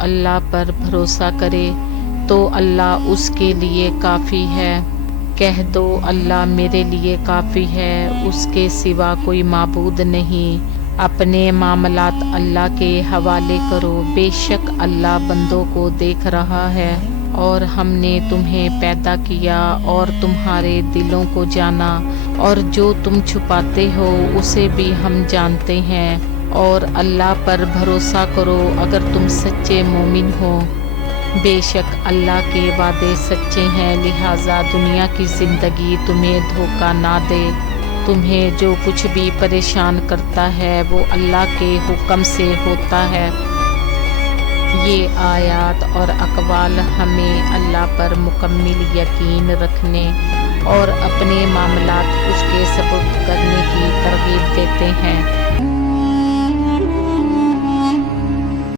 اللہ پر بھروسہ کرے تو اللہ اس کے لیے کافی ہے۔ کہہ دو اللہ میرے لیے کافی ہے، اس کے سوا کوئی معبود نہیں۔ اپنے معاملات اللہ کے حوالے کرو، بے شک اللہ بندوں کو دیکھ رہا ہے۔ اور ہم نے تمہیں پیدا کیا اور تمہارے دلوں کو جانا، اور جو تم چھپاتے ہو اسے بھی ہم جانتے ہیں۔ اور اللہ پر بھروسہ کرو اگر تم سچے مومن ہو۔ بے شک اللہ کے وعدے سچے ہیں، لہٰذا دنیا کی زندگی تمہیں دھوکہ نہ دے۔ تمہیں جو کچھ بھی پریشان کرتا ہے وہ اللہ کے حکم سے ہوتا ہے۔ یہ آیات اور اقوال ہمیں اللہ پر مکمل یقین رکھنے اور اپنے معاملات اس کے سپرد کرنے کی ترغیب دیتے ہیں۔